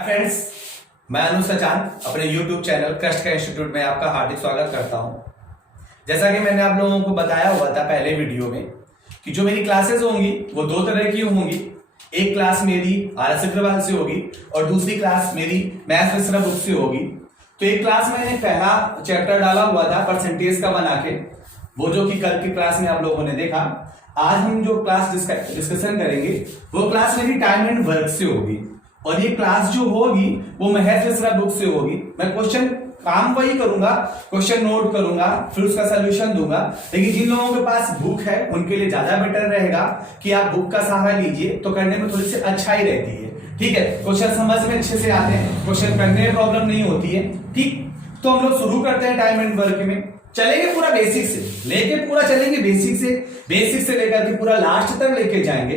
Friends, मैं अनुज सचान अपने YouTube channel कष्ट का इंस्टीट्यूट में आपका हार्दिक स्वागत करता हूं। जैसा कि मैंने आप लोगों को बताया हुआ था पहले वीडियो में कि जो मेरी क्लासेस होंगी वो दो तरह की होंगी। एक क्लास मेरी RS अग्रवाल से होगी और दूसरी क्लास मेरी मैथ्स मिश्रा बुक से होगी। तो एक क्लास मैंने पहला चैप्टर डाला हुआ था परसेंटेज का बना के, वो जो कि कल की क्लास में आप लोगों ने देखा। आज हम जो क्लास डिस्कशन करेंगे वो क्लास मेरी टाइम एंड वर्क से होगी और ये क्लास जो होगी वो मैथ्स मिश्रा बुक से होगी। मैं क्वेश्चन काम वही करूंगा, क्वेश्चन नोट करूंगा, फिर उसका सोल्यूशन दूंगा। लेकिन जिन लोगों के पास बुक है उनके लिए ज्यादा बेटर रहेगा कि आप बुक का सहारा लीजिए, तो करने में थोड़ी सी अच्छाई रहती है। ठीक है, क्वेश्चन समझ में अच्छे से आते हैं, क्वेश्चन करने में प्रॉब्लम नहीं होती है। ठीक, तो हम लोग शुरू करते हैं टाइम एंड वर्क में। चलेंगे पूरा बेसिक से लेके पूरा चलेंगे, बेसिक से लेकर के पूरा लास्ट तक लेके जाएंगे।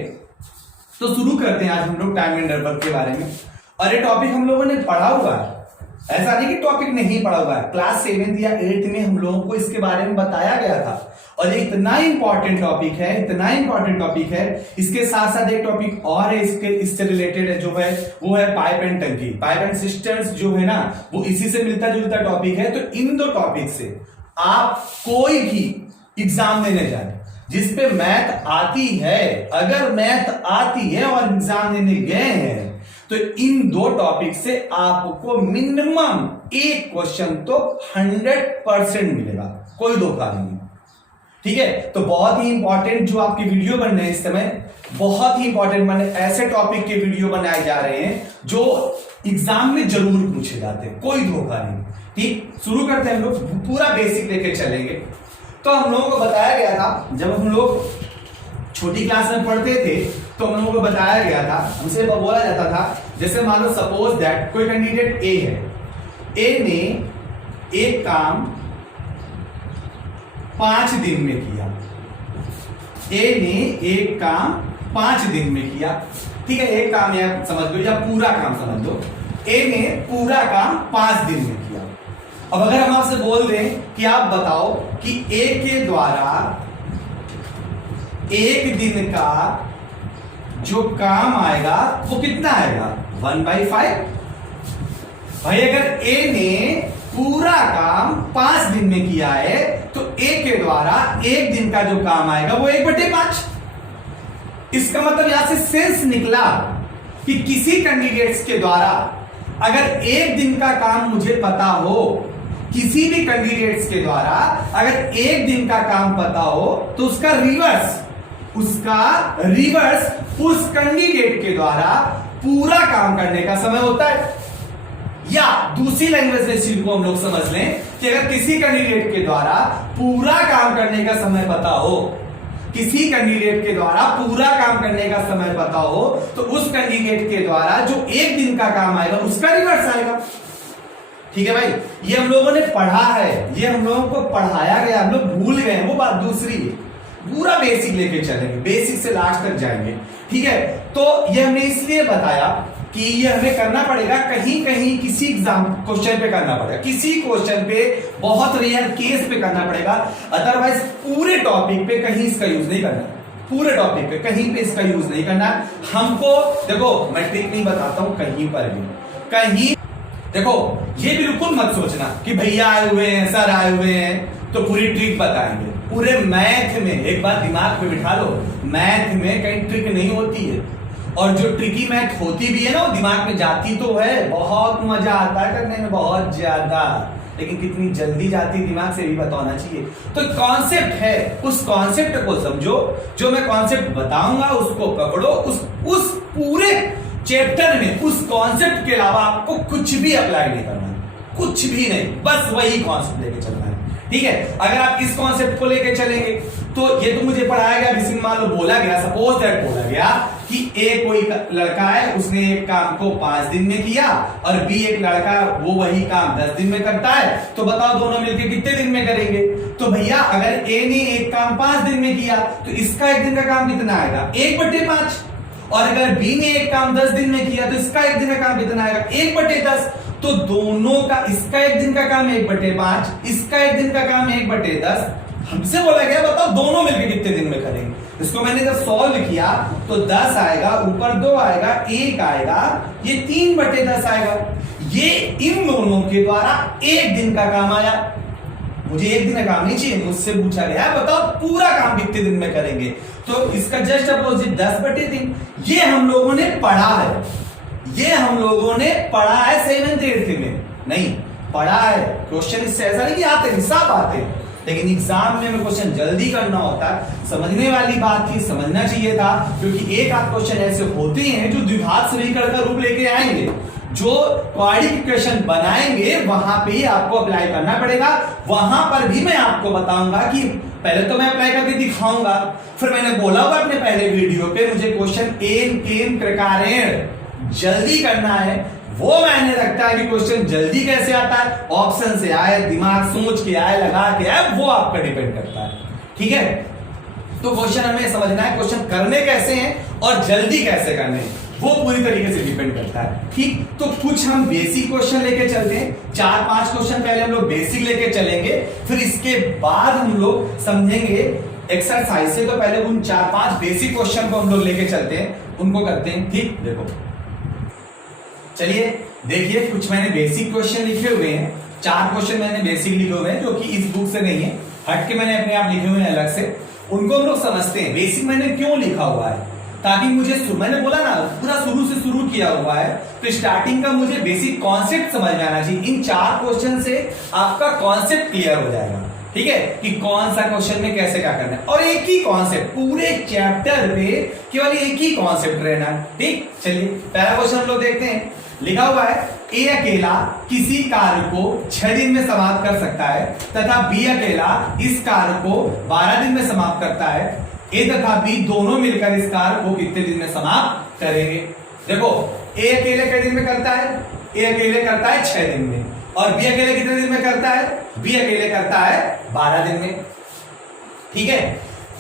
तो शुरू करते हैं आज हम लोग टाइम एंड वर्क के बारे में। और ये टॉपिक हम लोगों ने पढ़ा हुआ है, ऐसा नहीं कि टॉपिक नहीं पढ़ा हुआ है। क्लास 7 या 8 में हम लोगों को इसके बारे में बताया गया था और ये इतना इंपॉर्टेंट टॉपिक है। इसके साथ साथ एक टॉपिक और है इससे रिलेटेड है, जो है वो है पाइप एंड टंकी। पाइप एंड सिस्टम्स जो है ना, वो इसी से मिलता जुलता टॉपिक है। तो इन दो टॉपिक से आप कोई भी एग्जाम देने जाए जिसपे मैथ आती है, अगर मैथ आती है और एग्जाम देने गए हैं, तो इन दो टॉपिक से आपको मिनिमम एक क्वेश्चन तो 100% मिलेगा, कोई धोखा नहीं। ठीक है, तो बहुत ही इंपॉर्टेंट जो आपकी वीडियो बन रहे हैं इस समय, बहुत ही इंपॉर्टेंट मैंने ऐसे टॉपिक के वीडियो बनाए जा रहे हैं जो एग्जाम में जरूर पूछे जाते हैं, कोई धोखा नहीं। ठीक, शुरू करते हैं हम लोग, पूरा बेसिक लेके चलेंगे। तो हम लोगों को बताया गया था, जब हम लोग छोटी क्लास में पढ़ते थे तो हम लोगों को बताया गया था, हमसे बोला जाता था, जैसे मान लो सपोज दैट कोई कैंडिडेट ए है, ए ने एक काम 5 दिन में किया। ए ने एक काम 5 दिन में किया। ठीक है, एक काम या समझ लो या पूरा काम समझ लो, ए ने पूरा काम 5 दिन में किया। अब अगर हम आपसे बोल दें कि आप बताओ कि ए के द्वारा एक दिन का जो काम आएगा वो कितना आएगा, 1/5। भाई अगर ए ने पूरा काम 5 दिन में किया है तो ए के द्वारा एक दिन का जो काम आएगा वो 1/5। इसका मतलब यहां से सेंस निकला कि किसी कैंडिडेट्स के द्वारा अगर एक दिन का काम मुझे पता हो, किसी भी कैंडिडेट्स के द्वारा अगर एक दिन का काम पता हो, तो उसका रिवर्स उस कैंडिडेट के द्वारा पूरा काम करने का समय होता है। या दूसरी लैंग्वेज में इस को हम लोग समझ लें कि अगर किसी कैंडिडेट के द्वारा पूरा काम करने का समय पता हो, किसी कैंडिडेट के द्वारा पूरा काम करने का समय पता हो, तो उस कैंडिडेट के द्वारा जो एक दिन का काम आएगा उसका रिवर्स आएगा। ठीक है भाई, ये हम लोगों ने पढ़ा है, ये हम लोगों को पढ़ाया गया, हम लोग भूल गए, वो बात दूसरी है। पूरा बेसिक लेके चलेंगे, बेसिक से लास्ट तक जाएंगे। ठीक है, तो ये हमने इसलिए बताया कि ये हमें करना पड़ेगा, कहीं कहीं किसी एग्जाम क्वेश्चन पे करना पड़ेगा, किसी क्वेश्चन पे, बहुत रेयर केस पे करना पड़ेगा। अदरवाइज पूरे टॉपिक पे कहीं इसका यूज नहीं करना, पूरे टॉपिक पे कहीं पे इसका यूज नहीं करना हमको। देखो मैं ट्रिक नहीं बताता हूं कहीं पर भी, कहीं देखो ये बिल्कुल मत सोचना कि भैया आए हुए हैं, सर आए हुए हैं तो पूरी ट्रिक बताएंगे। पूरे मैथ में एक बात दिमाग पे बिठा लो, मैथ में कहीं ट्रिक नहीं होती है, और जो ट्रिकी मैथ होती भी है ना वो दिमाग में जाती तो है, बहुत मजा आता है करने में, बहुत ज्यादा, लेकिन कितनी जल्दी जाती है दिमाग से भी बताना चाहिए। तो कॉन्सेप्ट है, उस कॉन्सेप्ट को समझो, जो मैं कॉन्सेप्ट बताऊंगा उसको पकड़ो, उस पूरे चैप्टर में उस कॉन्सेप्ट के अलावा आपको कुछ भी अप्लाई नहीं करना, कुछ भी नहीं, बस वही कॉन्सेप्ट लेके चलना है। ठीक है, अगर आप इस कॉन्सेप्ट को लेके चलेंगे तो ये तो मुझे पढ़ाया गया, किसी मान लो बोला गया, सपोज दैट बोला गया कि ए कोई लड़का है, उसने एक काम को 5 दिन में किया और बी एक लड़का वो वही काम 10 दिन में करता है, तो बताओ दोनों मिलकर कितने दिन में करेंगे। तो भैया अगर ए ने एक काम 5 दिन में किया तो इसका एक दिन का काम कितना आएगा, 1/5। और अगर बी ने एक काम 10 दिन में किया तो इसका एक दिन का काम कितना आएगा, 1/10। तो दोनों का, इसका एक दिन का काम 1/5, इसका एक दिन का काम 1/10, हमसे बोला गया बताओ दोनों मिलकर कितने दिन में करेंगे। इसको मैंने जब सॉल्व किया तो 10 आएगा, ऊपर 2 आएगा, 1 आएगा, ये 3/10 आएगा। ये इन दोनों के द्वारा 1 दिन का काम आया। मुझे 1 दिन का काम नहीं चाहिए, मुझसे पूछा गया बताओ पूरा काम कितने दिन में करेंगे, तो इसका जस्ट अपोजिट 10/3। ये हम लोगों ने पढ़ा है, ये हम लोगों ने पढ़ा है 7th 8th में, नहीं पढ़ा है। क्वेश्चन इससे ऐसा नहीं कि आते हिसाब आते हैं, लेकिन एग्जाम में क्वेश्चन जल्दी करना होता है। समझने वाली बात थी, समझना चाहिए था, क्योंकि एक आध क्वेश्चन ऐसे होते हैं जो द्विघात समीकरण का रूप लेके आएंगे, जो क्वाड्रेटिक इक्वेशन बनाएंगे वहां पे ही आपको अप्लाई करना पड़ेगा। वहां पर भी मैं आपको बताऊंगा कि पहले तो मैं अप्लाई करके दिखाऊंगा, फिर मैंने बोला हुआ अपने पहले वीडियो पे मुझे क्वेश्चन एन केन प्रकारेण जल्दी करना है। वो मैंने रखता है कि क्वेश्चन जल्दी कैसे आता है, ऑप्शन से आए, दिमाग सोच के आए, लगा के आए, वो आपका डिपेंड करता है। ठीक है, तो क्वेश्चन हमें समझना है, क्वेश्चन करने कैसे हैं और जल्दी कैसे करने हैं, वो पूरी तरीके से डिपेंड करता है। ठीक, तो कुछ हम बेसिक क्वेश्चन लेके चलते हैं, 4-5 क्वेश्चन पहले हम लोग बेसिक लेके चलेंगे, फिर इसके बाद हम लोग समझेंगे एक्सरसाइज से। तो पहले उन 4-5 बेसिक क्वेश्चन को हम लोग लेके चलते हैं, उनको करते हैं। ठीक, देखो चलिए देखिए, कुछ मैंने बेसिक क्वेश्चन लिखे हुए हैं, 4 क्वेश्चन मैंने बेसिक लिखे हुए हैं जो कि इस बुक से नहीं है, हट के मैंने अपने आप लिखे हुए हैं अलग से। उनको हम लोग समझते हैं बेसिक मैंने क्यों लिखा हुआ है, ताकि मुझे मैंने बोला ना पूरा शुरू से शुरू किया हुआ है, तो स्टार्टिंग का मुझे बेसिक कॉन्सेप्ट समझ में आना चाहिए। इन 4 क्वेश्चन से आपका कॉन्सेप्ट क्लियर हो जाएगा। ठीक है, कि कौन सा क्वेश्चन में कैसे क्या करना है, और एक ही कॉन्सेप्ट पूरे चैप्टर पे केवल एक ही कॉन्सेप्ट रहना है। ठीक, चलिए पहला क्वेश्चन हम लोग देखते हैं। लिखा हुआ है ए अकेला किसी कार्य को 6 दिन में समाप्त कर सकता है तथा बी अकेला इस कार्य को 12 दिन में समाप्त करता है। ए तथा बी दोनों मिलकर इस कार्य को कितने दिन में समाप्त करेंगे। देखो ए अकेले कितने दिन में करता है, ए अकेले करता है 6 दिन में, और बी अकेले कितने दिन में करता है, बी अकेले करता है 12 दिन में। ठीक है,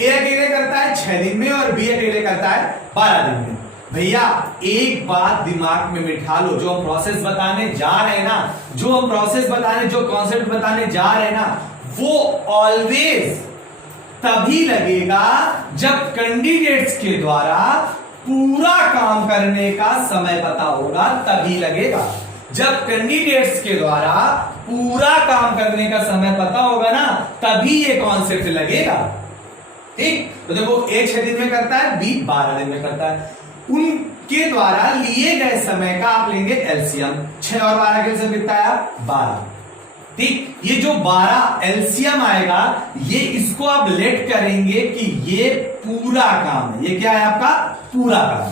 ए अकेले करता है 6 दिन में और बी अकेले करता है 12 दिन में। भैया एक बात दिमाग में बिठा लो, जो हम प्रोसेस बताने जा रहे हैं ना, जो हम प्रोसेस बताने, जो कॉन्सेप्ट बताने जा रहे हैं ना, वो ऑलवेज तभी लगेगा जब कैंडिडेट्स के द्वारा पूरा काम करने का समय पता होगा, तभी लगेगा। जब कैंडिडेट्स के द्वारा पूरा काम करने का समय पता होगा ना, तभी ये कॉन्सेप्ट लगेगा। ठीक, तो देखो ए 6 दिन में करता है, बी 12 दिन में करता है। उनके द्वारा लिए गए समय का आप लेंगे एलसीएम, 6 और 12 का एलसीएम कितना आया, 12। ठीक, ये जो 12 एलसीएम आएगा, ये इसको आप लेट करेंगे कि ये पूरा काम है, ये क्या है आपका पूरा काम।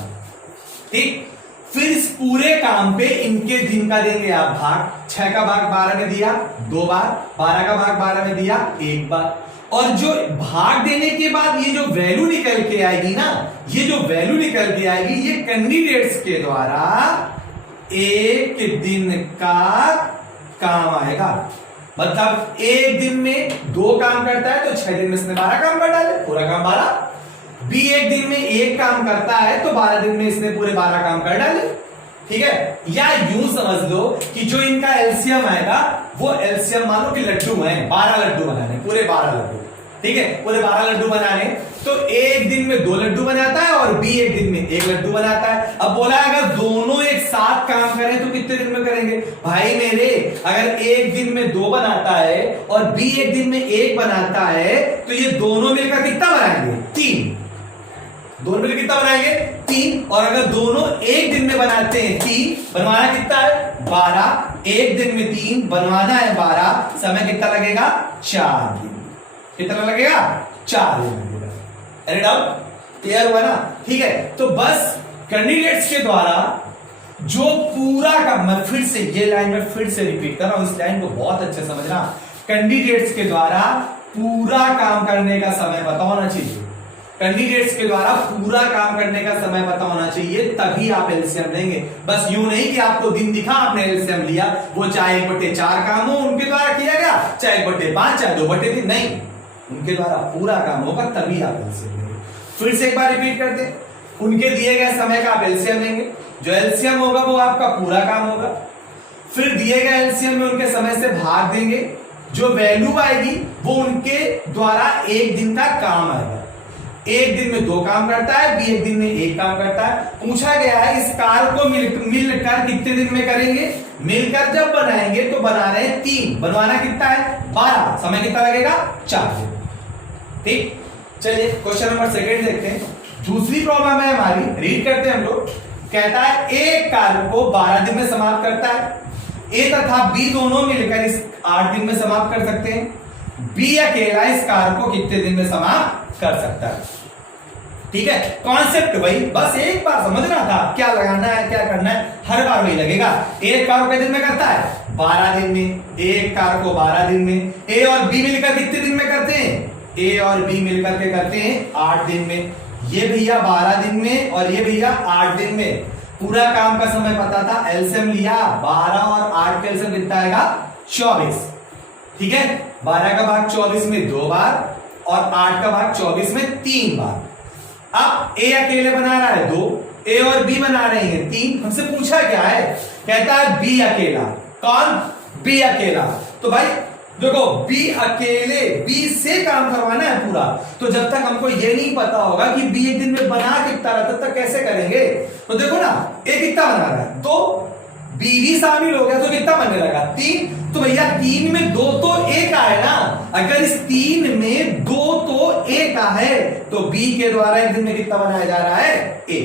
ठीक, फिर इस पूरे काम पे इनके दिन का देंगे आप भाग। 6 का भाग 12 में दिया 2 बार, 12 का भाग 12 में दिया 1 बार, और जो भाग देने के बाद ये जो वैल्यू निकल के आएगी ना, ये जो वैल्यू निकल के आएगी, ये कैंडिडेट्स के द्वारा 1 दिन का काम आएगा। मतलब 1 दिन में 2 काम करता है तो 6 दिन में इसने 12 काम कर डाले, पूरा काम 12। बी 1 दिन में 1 काम करता है तो 12 दिन में इसने पूरे 12 काम कर डाले। ठीक है, या यूं समझ लो कि जो इनका एलसीएम आएगा, वो एलसीएम मानो कि लड्डू हैं, 12 लड्डू बनाने, पूरे 12 लड्डू। ठीक है, पूरे 12 लड्डू बनाने, तो 1 दिन में 2 लड्डू बनाता है और बी 1 दिन में 1 लड्डू बनाता है। अब बोला अगर दोनों एक साथ काम करें तो कितने दिन में करेंगे। भाई मेरे, अगर 1 दिन में 2 बनाता है और बी 1 दिन में 1 बनाता है, तो ये दोनों मिलकर कितना बनाएंगे, 3। दोनों मिलकर कितना बनाएंगे, 3। और अगर दोनों 1 दिन में बनाते हैं 3, बनवाना कितना है 12, 1 दिन में 3 बनवाना है 12, समय कितना लगेगा 4 दिन। कितना लगेगा 4 दिन लगेगा। एनी डाउट, क्लियर हुआ ना। ठीक है, तो बस कैंडिडेट्स के द्वारा जो पूरा काम, मैं फिर से ये लाइन में फिर से रिपीट कर रहा हूं, इस लाइन को बहुत अच्छे समझना। कैंडिडेट्स के द्वारा पूरा काम करने का समय पता होना चाहिए, कैंडिडेट्स के द्वारा पूरा काम करने का समय पता होना चाहिए, तभी आप एलसीएम लेंगे। बस यूं नहीं कि आपको दिन दिखा आपने एलसीएम लिया, वो चाहे 1/4 काम हो उनके द्वारा किया गया, चाहे 1/5, चाहे 2/3, नहीं, उनके द्वारा पूरा काम होगा तभी आप एलसीएम लेंगे। फिर से एक बार रिपीट करते हैं, उनके दिए गए समय का आप एलसीएम लेंगे, जो एलसीएम होगा वो आपका पूरा काम होगा। फिर दिए गए एलसीएम में उनके समय से भाग देंगे, जो वैल्यू आएगी वो उनके द्वारा एक दिन का काम आएगा। एक दिन में 2 काम करता है, बी एक दिन में 1 काम करता है। पूछा गया है इस कार को मिलकर कितने दिन में करेंगे। मिलकर जब बनाएंगे तो बना रहे हैं 3, बनवाना कितना है 12, समय कितना लगेगा 4 दिन। ठीक, चलिए क्वेश्चन नंबर 2 देखते हैं। दूसरी प्रॉब्लम है हमारी, रीड करते हैं हम लोग। कहता है एक कार्य को 12 दिन में समाप्त करता है। ए तथा बी दोनों मिलकर इस 8 दिन में समाप्त कर सकते हैं। बी अकेला इस कार्य को कितने दिन में समाप्त कर सकता है। ठीक है, कॉन्सेप्ट वही, बस एक बार समझना था क्या लगाना है क्या करना है, हर बार वही लगेगा। एक कार्य कितने दिन में करता है 12 दिन में, एक कार्य को 12 दिन में। ए और बी मिलकर कितने दिन में करते हैं, ए और बी मिलकर के करते हैं 8 दिन में। ये भैया 12 दिन में और ये भैया 8 दिन में। पूरा काम का समय पता था, एलसीएम लिया, 12 और 8 का एलसीएम कितना आएगा 24। ठीक है, 12 का भाग 24 में 2 बार और 8 का भाग 24 में 3 बार। अब ए अकेले बना रहा है 2, ए और बी बना रहे हैं 3। हमसे पूछा क्या है, कहता है बी अकेला। कौन, बी अकेला। तो भाई देखो बी अकेले, बी से काम करवाना है पूरा। तो जब तक हमको ये नहीं पता होगा कि बी एक दिन में बना कितना रहा, तब तक कैसे करेंगे। तो देखो ना, ए कितना बना रहा है 2, बी भी शामिल हो गया तो कितना बनने लगा 3। तो भैया 3 में 2 तो ए का है ना। अगर इस 3 में 2 तो ए का है तो बी के द्वारा एक दिन में कितना बनाया जा रहा है ए।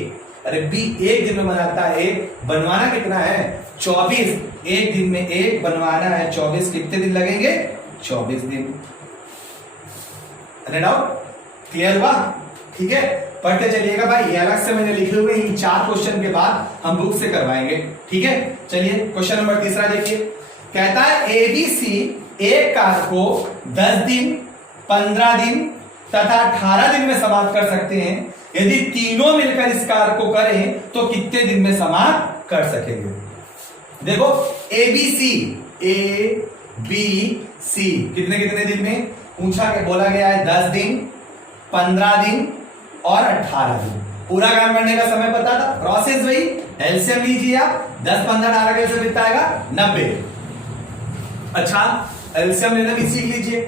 अरे बी एक दिन में बनाता है, बनवाना कितना है 24। एक दिन में 1 बनवाना है 24, कितने दिन लगेंगे 24 दिन। डाउट क्लियर हुआ। ठीक है, पढ़ते चलिएगा भाई, ये अलग से मैंने लिखे हुए इन 4 क्वेश्चन के बाद हम बुक से करवाएंगे। ठीक है, चलिए क्वेश्चन नंबर 3 देखिए। कहता है एबीसी एक कार्य को 10 दिन, 15 दिन तथा 18 दिन में समाप्त कर सकते हैं। यदि तीनों मिलकर इस कार्य को करें तो कितने दिन में समाप्त कर सकेंगे। देखो एबीसी, ए बी सी कितने कितने दिन में पूछा के बोला गया है 10 दिन, 15 दिन और 18 दिन। पूरा काम करने का समय पता था, प्रोसेस वही, एलसीएम लीजिए आप, 10, 15, 18 का एलसीएम कितना आएगा 90। अच्छा, एलसीएम लेना भी सीख लीजिए,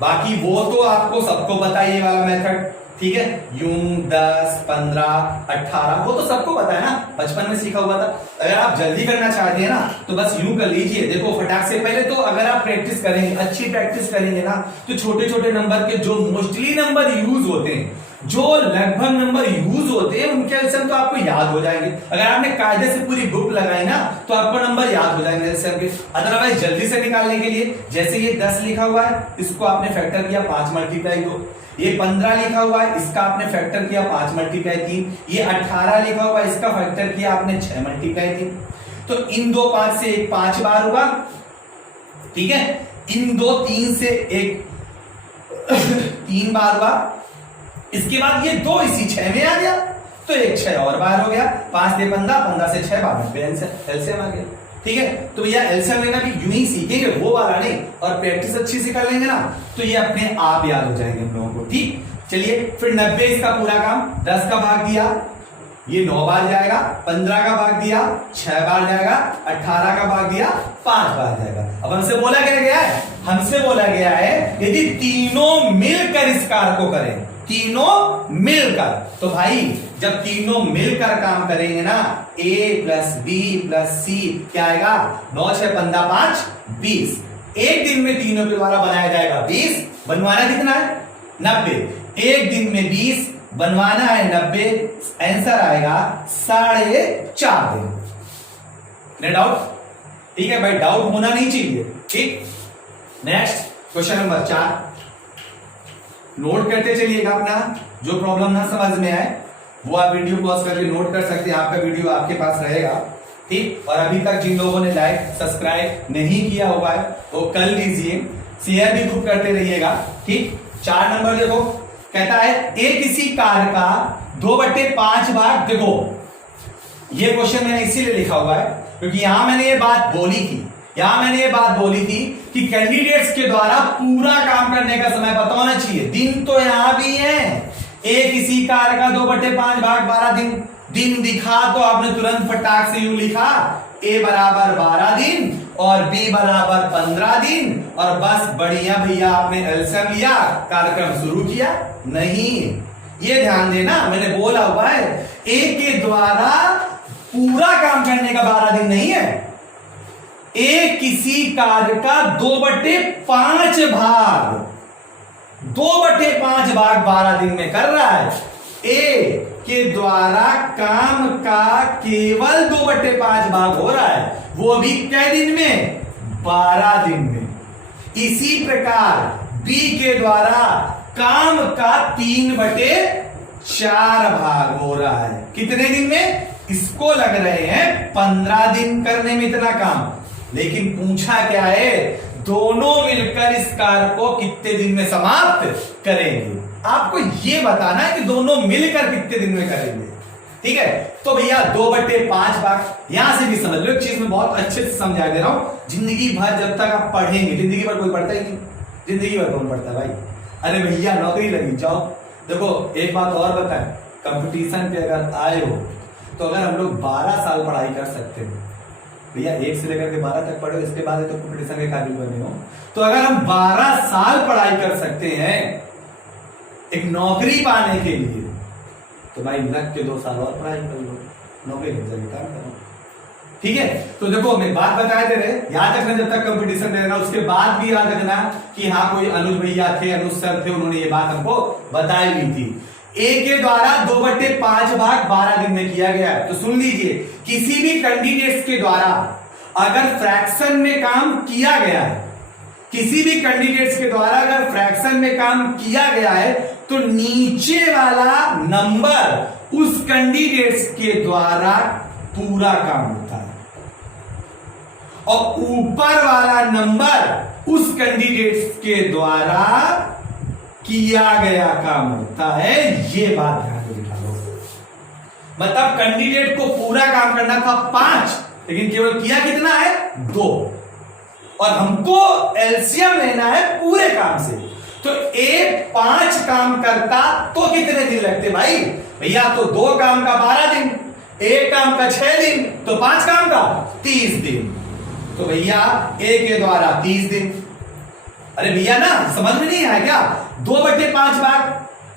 बाकी वो तो आपको सबको पता है ये वाला मेथड। ठीक है, यूं 10, 15, 18 वो तो सबको पता है ना, बचपन में सीखा हुआ था। अगर आप जल्दी करना चाहते हैं ना तो बस यूं कर लीजिए। देखो फटाक से पहले तो अगर आप प्रैक्टिस करेंगे, अच्छी प्रैक्टिस करेंगे ना, तो छोटे छोटे नंबर के जो मोस्टली नंबर यूज होते हैं, जो लगभग नंबर यूज होते हैं, उनके एलसीएम तो आपको याद हो जाएंगे। अगर आपने कायदे से पूरी बुक लगाई ना तो आपको नंबर याद हो जाएंगे एलसीएम के। अदरवाइज जल्दी से निकालने के लिए, जैसे ये 10 लिखा हुआ है, इसको आपने फैक्टर किया 5 मल्टीप्लाई 2। ये 15 लिखा हुआ है, इसका आपने फैक्टर किया 5 मल्टीप्लाई 3। ये 18 लिखा हुआ है, इसका फैक्टर किया आपने 6 मल्टीप्लाई 3। तो इन दो 5 से एक 5 बार होगा। ठीक है, इन दो 3 से एक 3 बार हुआ। इसके बाद ये 2 इसी 6 में आ गया तो एक 6 और बार हो गया। 5 से 15, 15 से 6 बार में एलसीएम आ गया। ठीक है, तो भैया एलसीएम लेना भी यूं ही सीखेंगे, वो वाला नहीं, और प्रैक्टिस अच्छी से कर लेंगे ना तो ये अपने आप याद हो जाएंगे हम लोगों को। ठीक, चलिए फिर 90 इसका पूरा काम, 10 का भाग दिया ये 9 बार जाएगा, 15 का भाग दिया 6 बार जाएगा, 18 का भाग दिया 5 बार जाएगा। अब हमसे बोला क्या गया है, हमसे बोला गया है यदि तीनों मिलकर इस कार्य को करें, तीनों मिलकर। तो भाई जब तीनों मिलकर काम करेंगे ना, A प्लस बी प्लस सी क्या आएगा 9, 6, 15, 5, 20। एक दिन में तीनों के द्वारा बनाया जाएगा 20। बनवाना कितना है 90। एक दिन में 20 बनवाना है 90, आंसर आएगा 4.5 दिन। डाउट? ठीक है भाई, डाउट होना नहीं चाहिए। ठीक, नेक्स्ट क्वेश्चन नंबर 4 नोट करते चलिएगा। अपना जो प्रॉब्लम ना समझ में आए वो आप वीडियो पॉज करके नोट कर सकते हैं, आपका वीडियो आपके पास रहेगा। ठीक, और अभी तक जिन लोगों ने लाइक सब्सक्राइब नहीं किया हुआ है वो कर लीजिए, शेयर भी खूब करते रहिएगा। ठीक, 4 नंबर देखो, कहता है ए किसी कार्य का 2/5 बार। देखो ये क्वेश्चन मैंने इसीलिए लिखा हुआ है क्योंकि यहां मैंने ये बात बोली थी कि कैंडिडेट्स के द्वारा पूरा काम करने का समय पता होना चाहिए। दिन तो यहां भी है, ए किसी कार्य का 2/5 भाग 12 दिन। दिन दिखा तो आपने तुरंत फटाक से यूं लिखा ए बराबर 12 दिन और बी बराबर 15 दिन और बस बढ़िया भैया आपने एलसीएम लिया, कार्यक्रम शुरू किया? नहीं, ये ध्यान देना, मैंने बोला हुआ है ए के द्वारा पूरा काम करने का 12 दिन नहीं है। ए किसी कार्य का 2/5 भाग, 2/5 भाग 12 दिन में कर रहा है। ए के द्वारा काम का केवल 2/5 भाग हो रहा है, वो भी कै दिन में? 12 दिन में। इसी प्रकार बी के द्वारा काम का 3/4 भाग हो रहा है। कितने दिन में? इसको लग रहे हैं 15 दिन करने में इतना काम, लेकिन पूछा क्या है? दोनों मिलकर इस कार्य को कितने दिन में समाप्त करेंगे? आपको यह बताना है कि दोनों मिलकर कितने दिन में करेंगे। ठीक है, तो भैया 2/5 भाग यहां से भी समझ लो। एक चीज में बहुत अच्छे से समझा दे रहा हूं, जिंदगी भर जब तक आप पढ़ेंगे, जिंदगी भर कोई पढ़ता ही नहीं, जिंदगी भर कौन पढ़ता है भाई? अरे भैया नौकरी लगी जाओ। देखो एक बात और बताएं, कंपटीशन पे अगर आए हो तो अगर हम लोग 12 साल पढ़ाई कर सकते हैं, भैया 1 से लेकर के 12 तक पढ़ो, इसके बाद तो कंपटीशन के काबिल बने हो, तो अगर हम 12 साल पढ़ाई कर सकते हैं एक नौकरी पाने के लिए, तो भाई लग के 2 साल और पढ़ाई कर लो, नौकरी लग जाएगी, काम करो। ठीक है, तो देखो मैं बात बताए दे रहे, याद रखना जब तक कंपटीशन दे रहा, उसके बाद भी याद रखना कि हाँ कोई अनुज भैया थे, अनुज सर थे, उन्होंने ये बात हमको बताई हुई थी। ए के द्वारा 2/5 भाग 12 दिन में किया गया है। तो सुन लीजिए, किसी भी कैंडिडेट्स के द्वारा अगर फ्रैक्शन में काम किया गया है, किसी भी कैंडिडेट्स के द्वारा अगर फ्रैक्शन में काम किया गया है, तो नीचे वाला नंबर उस कैंडिडेट्स के द्वारा पूरा काम होता है और ऊपर वाला नंबर उस कैंडिडेट्स के द्वारा किया गया काम होता है। ये बात ध्यान में बिठा लो। मतलब कैंडिडेट को पूरा काम करना था 5, लेकिन केवल किया कितना है? 2, और हमको एलसीएम लेना है पूरे काम से। तो ए 5 काम करता तो कितने दिन लगते भाई? भैया तो 2 काम का 12 दिन, 1 काम का 6 दिन, तो 5 काम का 30 दिन। तो भैया ए के द्वारा 30 दिन। अरे भैया ना समझ में नहीं आया क्या? 2/5 भाग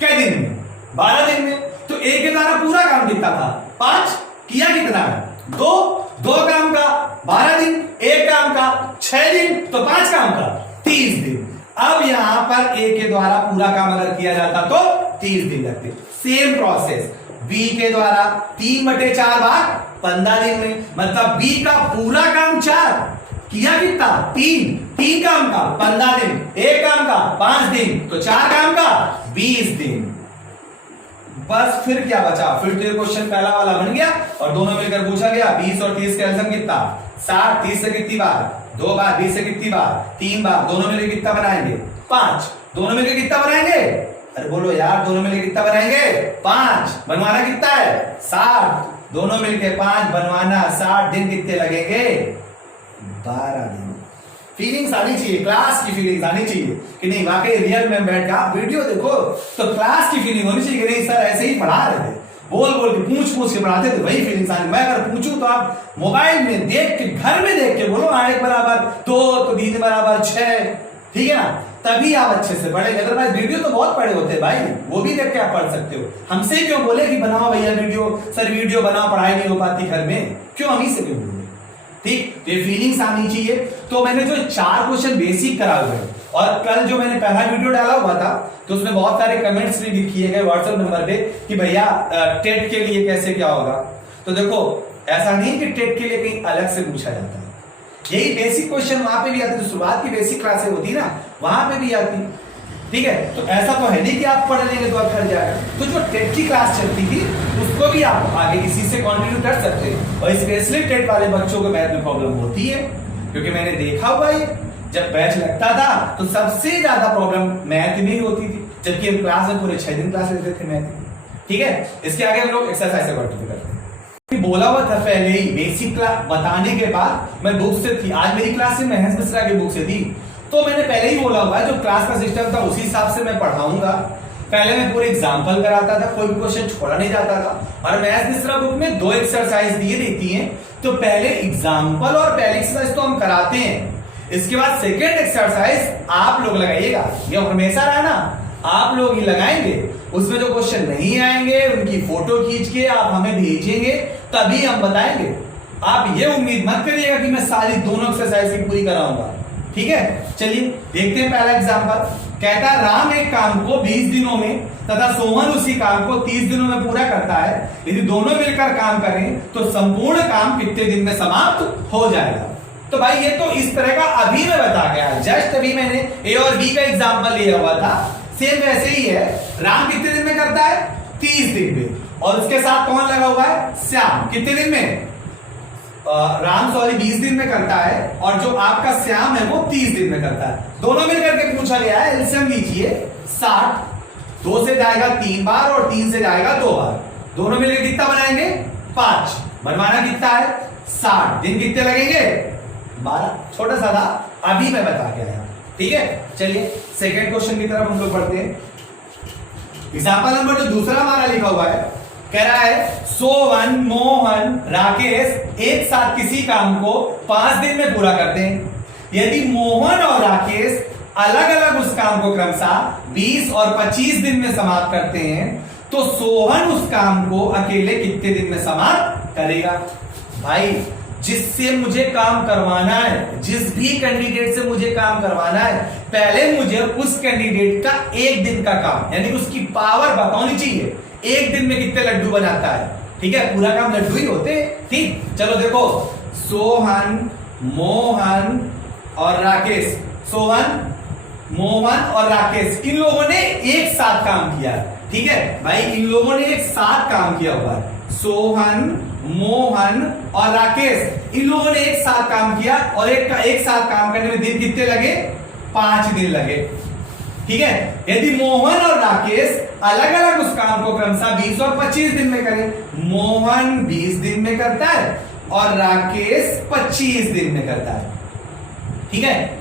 कै दिन में? 12 दिन में। तो ए के द्वारा पूरा काम कितना था? 5, किया कितना है? 2 काम का 12 दिन, 1 काम का 6 दिन, तो 5 काम का 30 दिन। अब यहां पर ए के द्वारा पूरा काम अगर किया जाता तो 30 दिन लगते। सेम प्रोसेस बी के द्वारा 3/4 भाग 15 दिन में, मतलब बी का पूरा काम 4, किया कितना? 3 काम का 15 दिन, 1 काम का 5 दिन, तो 4 काम का 20 दिन। बस फिर क्या बचा? फिर तो ये क्वेश्चन पहला वाला बन गया और दोनों मिलकर पूछा गया 20 और 30 का एलसीएम कितना? 60। 30 से कितनी बार? 2 बार। 20 से कितनी बार? 3 बार। दोनों मिलकर कितना बनाएंगे? 5। दोनों मिलकर कितना बनाएंगे? अरे बोलो यार, दोनों मिलकर कितना बनाएंगे? 5। बनवाना कितना है? 60। दोनों मिलकर 5 बनवाना 60 दिन कितने लगेंगे? 12 दिन। फीलिंग्स आनी चाहिए, क्लास की फीलिंग्स आनी चाहिए कि नहीं वाकई रियल में बैठ के वीडियो देखो तो क्लास की फीलिंग होनी चाहिए कि नहीं सर ऐसे ही पढ़ा रहे थे, बोल बोल के पूछ के पढ़ाते थे, वही फीलिंग्स आनी। मैं अगर पूछूं तो आप मोबाइल में देख के, घर में देख के बोलो 1 बराबर 2 तो 3 बराबर 6, ठीक है ना, तभी आप अच्छे से पढ़ेंगे। अदरवाइज वीडियो तो बहुत पढ़े होते हैं भाई, वो भी देख के आप पढ़ सकते हो। हमसे क्यों बोले कि बनाओ भैया वीडियो, सर वीडियो बनाओ, पढ़ाई नहीं हो पाती घर में, क्यों हम ही से क्यों बोले? ठीक, तो ये फीलिंग्स आनी चाहिए। तो मैंने जो 4 क्वेश्चन बेसिक करा हुए और कल जो मैंने पहला वीडियो डाला हुआ था तो उसमें बहुत सारे कमेंट्स भी किए गए व्हाट्सएप नंबर पे कि भैया टेट के लिए कैसे क्या होगा। तो देखो ऐसा नहीं कि टेट के लिए कहीं अलग से पूछा जाता है, यही बेसिक क्वेश्चन वहां पे भी आते, जो शुरुआत की बेसिक क्लासें होती है ना वहां पे भी आती। ठीक है, तो ऐसा तो है नहीं कि आप पढ़ लेंगे तो आप कर जाएगा। तो जो टेट की क्लास चलती थी उसको भी आप आगे इसी से कंटिन्यू कर सकते हैं। और स्पेशली टेट वाले बच्चों को मैथ में प्रॉब्लम होती है, क्योंकि मैंने देखा हुआ है जब बैच लगता था तो सबसे ज्यादा प्रॉब्लम मैथ में ही होती थी, जबकि हम क्लास में पूरे 6 दिन क्लास लेते थे मैथ में। ठीक है, इसके आगे हम लोग एक्सरसाइज से कंटिन्यू करते हैं। बोला हुआ था पहले ही, बेसिक क्लास बताने के बाद मैं बुक से थी, आज मेरी क्लास महेश मिश्रा की बुक से थी, तो मैंने पहले ही बोला हुआ है जो क्लास का सिस्टम था उसी हिसाब से मैं पढ़ाऊंगा। पहले मैं पूरे एग्जाम्पल कराता था, कोई भी क्वेश्चन छोड़ा नहीं जाता था। और महेश मिश्रा बुक में 2 एक्सरसाइज दिए रहती हैं तो पहले एग्जाम्पल और पहले एक्सरसाइज तो हम कराते हैं, इसके बाद सेकेंड एक्सरसाइज आप लोग लगाइएगा। ये हमेशा रहा ना, आप लोग ही लगाएंगे, उसमें जो क्वेश्चन नहीं आएंगे उनकी फोटो खींच के आप हमें भेजेंगे, तभी हम बताएंगे। आप ये उम्मीद मत करिएगा कि मैं सारी दोनों एक्सरसाइज की पूरी कराऊंगा, ठीक है। चलिए देखते हैं पहला एग्जांपल। कहता है राम एक काम को 20 दिनों में तथा सोहन उसी काम को 30 दिनों में पूरा करता है। यदि दोनों मिलकर काम करें तो संपूर्ण काम कितने दिन में समाप्त हो जाएगा। तो भाई ये तो इस तरह का अभी में बता गया, जस्ट अभी मैंने ए और बी का एग्जांपल लिया हुआ था, सेम वैसे ही है। राम कितने दिन में करता है? 30 दिन में, और उसके साथ कौन लगा हुआ है? श्याम। कितने दिन में? राम 20 दिन में करता है, और जो आपका श्याम है वो 30 दिन में करता है। दोनों मिलकर के पूछा गया है, एलसीएम लीजिए 60, 2 से जाएगा 3 बार और 3 से जाएगा 2 बार, दोनों मिलकर कितना बनाएंगे? 5। बनवाना कितना है? 60 दिन। कितने लगेंगे? 12। छोटा सा था, अभी मैं बता के आया, ठीक है। चलिए सेकेंड क्वेश्चन की तरफ हम लोग बढ़ते हैं। एग्जाम्पल नंबर जो दूसरा हमारा लिखा हुआ है, कह रहा है सोहन, मोहन, राकेश एक साथ किसी काम को 5 दिन में पूरा करते हैं। यदि मोहन और राकेश अलग अलग उस काम को क्रमशः 20 और 25 दिन में समाप्त करते हैं, तो सोहन उस काम को अकेले कितने दिन में समाप्त करेगा? भाई जिससे मुझे काम करवाना है, जिस भी कैंडिडेट से मुझे काम करवाना है, पहले मुझे उस कैंडिडेट का 1 दिन का काम यानी उसकी पावर बतानी चाहिए। 1 दिन में कितने लड्डू बनाता है, ठीक है। पूरा काम लड्डू ही होते, ठीक। चलो देखो, सोहन, मोहन और राकेश, सोहन, मोहन और राकेश, इन लोगों ने एक साथ काम किया, ठीक है भाई। इन लोगों ने एक साथ काम किया हुआ है। सोहन, मोहन और राकेश, इन लोगों ने एक साथ काम किया, और एक साथ काम करने में दिन कितने लगे? 5 दिन लगे, ठीक है। यदि मोहन और राकेश अलग अलग उस काम को क्रमशः 20 और 25 दिन में करें, मोहन 20 दिन में करता है और राकेश 25 दिन में करता है, ठीक है।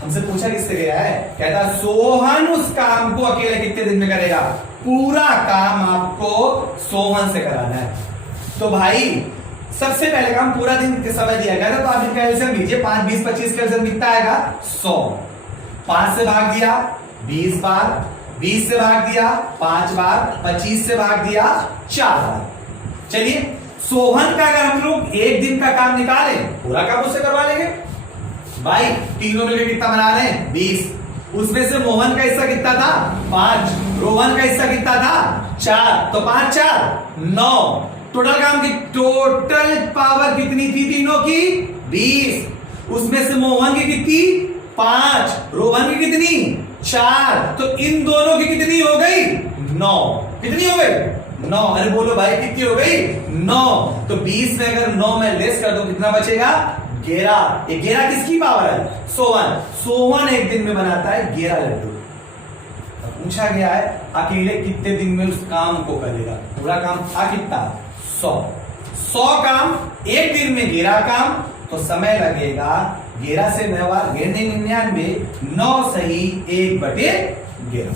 हमसे पूछा किससे गया है? कहता सोहन उस काम को अकेले कितने दिन में करेगा? पूरा काम आपको सोहन से कराना है। तो भाई सबसे पहले काम पूरा दिन के समय दिया गया था, तो आप इनका एलसीएम लीजिए। 5, 20, 25 का एलसीएम कितना आएगा? 100। 5 से भाग दिया 20 बार, 20 से भाग दिया 5 बार, 25 से भाग दिया 4 बार। चलिए सोहन का अगर हम लोग 1 दिन का काम निकालें, पूरा काम उससे करवा लेंगे। भाई तीनों मिलकर कितना बना रहे हैं? 20। उसमें से मोहन का हिस्सा कितना था? 5। रोहन का हिस्सा कितना था? 4। तो 5 4 9। टोटल काम की टोटल पावर कितनी थी तीनों की? 20। उसमें से मोहन की कितनी? 5। रोहन की कितनी? 4। तो इन दोनों की कितनी हो गई? 9। कितनी हो गई? 9। अरे बोलो भाई कितनी हो गई? 9। तो 20 में अगर 9 में लेस कर दो कितना बचेगा? 11। ये 11 किसकी पावर है? सोहन। सोहन 1 दिन में बनाता है 11 लड्डू। पूछा गया है अकेले कितने दिन में उस काम को करेगा? पूरा काम था कितना? 100 काम 1 दिन में 11 काम, तो समय लगेगा 11 से 9 बार 99, 9 सही 1/11।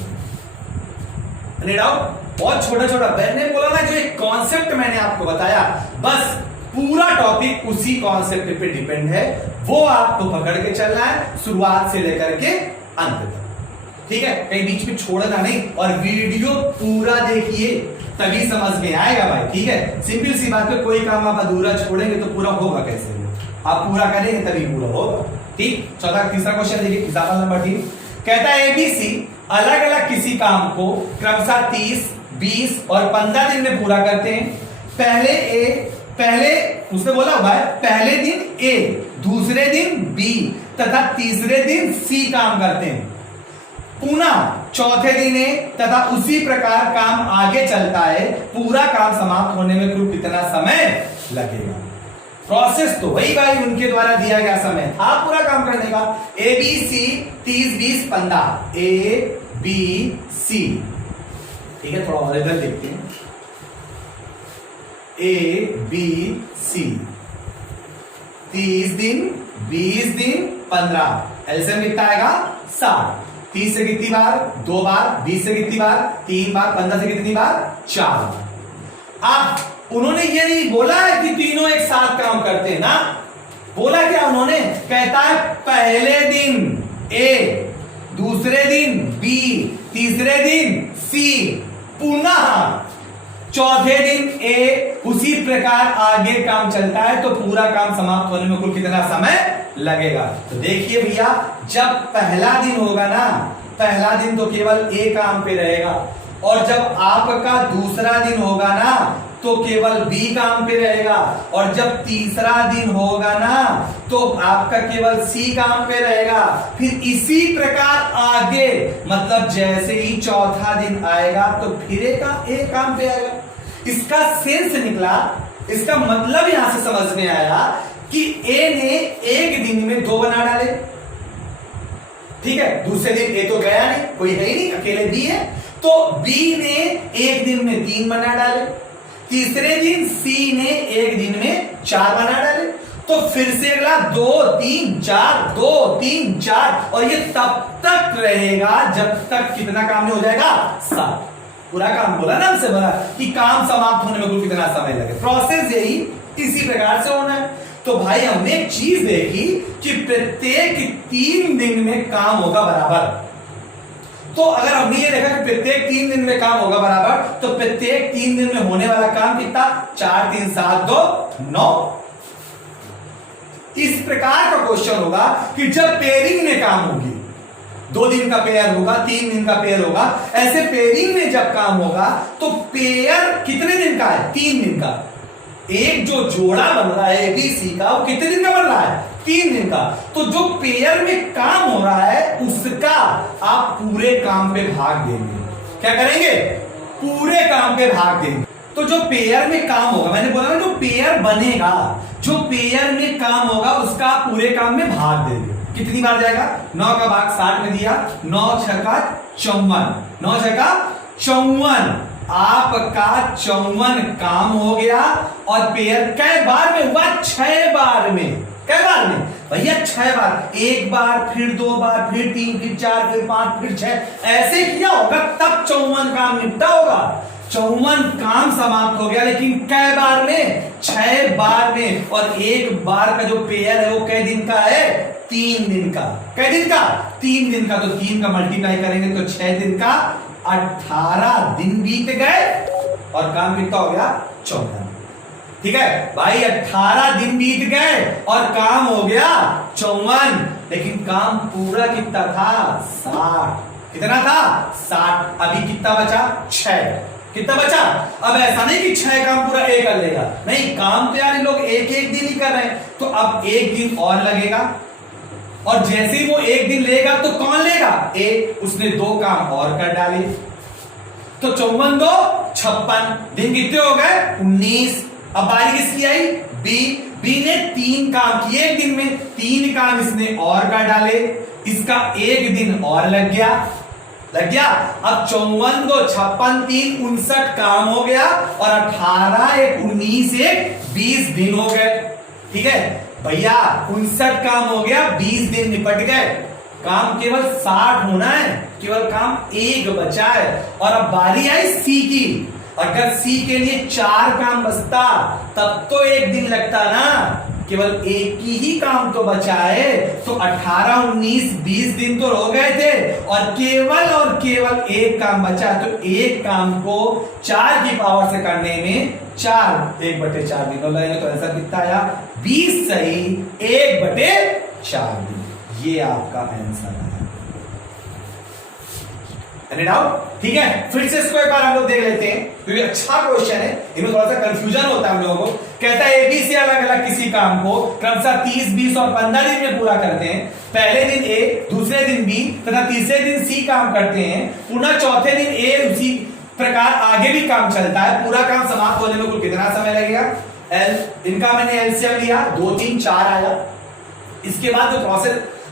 बहुत छोटा छोटा मैंने बोला ना, जो एक कॉन्सेप्ट मैंने आपको बताया, बस पूरा टॉपिक उसी कॉन्सेप्ट पे डिपेंड है। वो आपको पकड़ के चलना है शुरुआत से लेकर के अंत तक, ठीक है। कहीं बीच में छोड़ना नहीं, और वीडियो पूरा देखिए तभी समझ में आएगा भाई, ठीक है। सिंपल सी बात है, कोई काम आप अधूरा छोड़ेंगे तो पूरा होगा कैसे? आप पूरा करेंगे तभी पूरा होगा, ठीक। तीसरा क्वेश्चन देखिए, एग्जाम्पल नंबर 3। कहता है एबीसी अलग अलग किसी काम को क्रमशः 30, 20 और 15 दिन में पूरा करते हैं। पहले उसने बोला हुआ है पहले दिन ए, दूसरे दिन बी तथा तीसरे दिन सी काम करते हैं। पुनः चौथे दिन ए तथा उसी प्रकार काम आगे चलता है। पूरा काम समाप्त होने में कुल कितना समय लगेगा? प्रोसेस तो वही भाई उनके द्वारा दिया गया समय था पूरा काम करने का। A B C 30, 20, 15। A B C, ठीक है। थोड़ा और इधर देखते हैं। ए बी सी 30 दिन, 20 दिन, 15। एलसीएम कितना आएगा? 60। 30 से कितनी बार? 2 बार। 20 से कितनी बार? 3 बार। 15 से कितनी बार? 4 बार। अब उन्होंने ये नहीं बोला है कि तीनों एक साथ काम करते हैं ना, बोला क्या उन्होंने, कहता है पहले दिन ए, दूसरे दिन बी, तीसरे दिन सी, पुनः चौथे दिन ए, उसी प्रकार आगे काम चलता है तो पूरा काम समाप्त होने में कुल कितना समय लगेगा। तो देखिए भैया, जब पहला दिन होगा ना, पहला दिन तो केवल ए काम पे रहेगा, और जब आपका दूसरा दिन होगा ना तो केवल बी काम पे रहेगा, और जब तीसरा दिन होगा ना तो आपका केवल सी काम पे रहेगा। फिर इसी प्रकार आगे, मतलब जैसे ही चौथा दिन आएगा तो फिर ए काम पे आएगा। इसका सेंस निकला, इसका मतलब यहां से समझ में आया कि ए ने एक दिन में 2 बना डाले, ठीक है, दूसरे दिन ए तो गया नहीं, कोई है ही नहीं, अकेले बी है, तो बी ने एक दिन में 3 बना डाले, तीसरे दिन सी ने एक दिन में 4 बना डाले, तो फिर से अगला 2 3 4 2 3 4, और ये तब तक रहेगा जब तक कितना काम नहीं हो जाएगा, 7। पूरा काम बोला ना हमसे, बोला कि काम समाप्त होने में कुल कितना समय लगे, प्रोसेस यही इसी प्रकार से होना है। तो भाई हमने एक चीज देखी कि प्रत्येक 3 दिन में काम होगा बराबर। तो अगर हमने ये देखा कि प्रत्येक 3 दिन में काम होगा बराबर, तो प्रत्येक 3 दिन में होने वाला काम कितना, 4 3 7 2 9। इस प्रकार का क्वेश्चन होगा कि जब पेयरिंग में काम होगी, 2 दिन का पेयर होगा, 3 दिन का पेयर होगा, ऐसे पेयरिंग में जब काम होगा तो पेयर कितने दिन का है, 3 दिन का। एक जो जोड़ा बन रहा है एबीसी का, वो कितने दिन का बन रहा है, 3 दिन का। तो जो पेयर में काम हो रहा है उसका आप पूरे काम पे भाग देंगे। क्या करेंगे, पूरे काम पे भाग देंगे। तो जो पेयर में काम होगा, मैंने बोला ना जो पेयर बनेगा, जो पेयर में काम होगा उसका आप पूरे काम में भाग देंगे। कितनी बार जाएगा, 9 का भाग 60 में दिया, 9 6 का 54, 9 6 का 54, आपका 54 काम हो गया। और पेयर कै बार में हुआ, 6 बार में। कै बार में भैया, 6 बार, 1 बार, फिर 2 बार, फिर 3, फिर 4, फिर 5, फिर 6, ऐसे किया होगा तब 54 काम निपटा होगा। 54 काम समाप्त हो गया, लेकिन कै बार में, 6 बार में। और एक बार का जो पेयर है वो कै दिन का है, 3 दिन का। कै दिन का, 3 दिन का। तो 3 का मल्टीप्लाई करेंगे तो 6 दिन का, 18 दिन बीत गए और काम कितना हो गया, 14। ठीक है भाई, 18 दिन बीत गए और काम हो गया 54, लेकिन काम पूरा कितना था, 60। कितना था, 60। अभी कितना बचा, 6। कितना बचा। अब ऐसा नहीं कि 6 काम पूरा ए कर लेगा, नहीं, काम तो यार लोग एक दिन ही कर रहे हैं, तो अब 1 दिन और लगेगा। और जैसे ही वो 1 दिन लेगा तो कौन लेगा, ए, उसने 2 काम और कर डाले, तो 54 2 56 दिन कितने हो गए, 19। अब बारी किसकी आई, बी ने 3 काम किए एक दिन में, 3 काम इसने और कर डाले, इसका 1 दिन और लग गया। अब 54 2 56 3 59 काम हो गया, और 18 1 19 1 20 दिन हो गए। ठीक है भैया, 59 काम हो गया, 20 दिन निपट गए, काम केवल 60 होना है, केवल काम 1 बचा है। और अब बारी आई सी की। अगर सी के लिए 4 काम बचता तब तो 1 दिन लगता ना, केवल 1 ही काम तो बचा है, तो 18 19 20 दिन तो हो गए थे, और केवल 1 काम बचा। तो 1 काम को 4 की पावर से करने में 1/4 दिन लगेगा, तो ऐसा कितना आया, 20 सही, 1/4 दिन। ये आपका आंसर है। एनी डाउट, ठीक है। फिर से इसको एक बार हम लोग देख लेते हैं, क्योंकि अच्छा क्वेश्चन है, इनमें थोड़ा सा कंफ्यूजन होता है हम लोगों को। कहता है एबीसी अलग अलग किसी काम को क्रमशः 30 20 और 15 दिन में पूरा करते हैं। पहले दिन ए, दूसरे दिन बी तथा तीसरे दिन सी काम करते हैं, पुनः चौथे दिन ए, उसी प्रकार आगे भी काम चलता है। पूरा काम समाप्त होने में कुल कितना समय लगेगा, इनका मैंने एलसीएम लिया, 2 3 4 आया। इसके बाद जो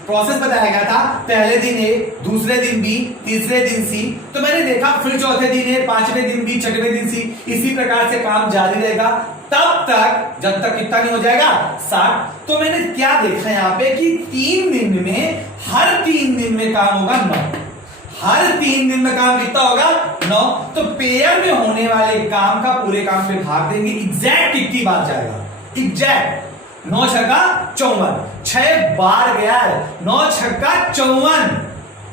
प्रोसेस बताया गया था, पहले दिन ए, दूसरे दिन बी, तीसरे दिन सी, तो मैंने देखा फिर चौथे दिन ए, 5वें दिन बी, 6वें दिन सी, इसी प्रकार से काम जारी रहेगा तब तक जब तक कितना नहीं हो जाएगा, 60। तो मैंने क्या देखा यहाँ पे कि 3 दिन में, हर 3 दिन में काम होगा 9, हर 3 दिन में काम कितना होगा 9। तो पेयर में होने वाले काम का पूरे काम पे भाग देंगे, एग्जैक्ट कितनी बार जाएगा, एग्जैक्ट 9 छक्का 54, 6 बार गया है, 9 छक्का 54,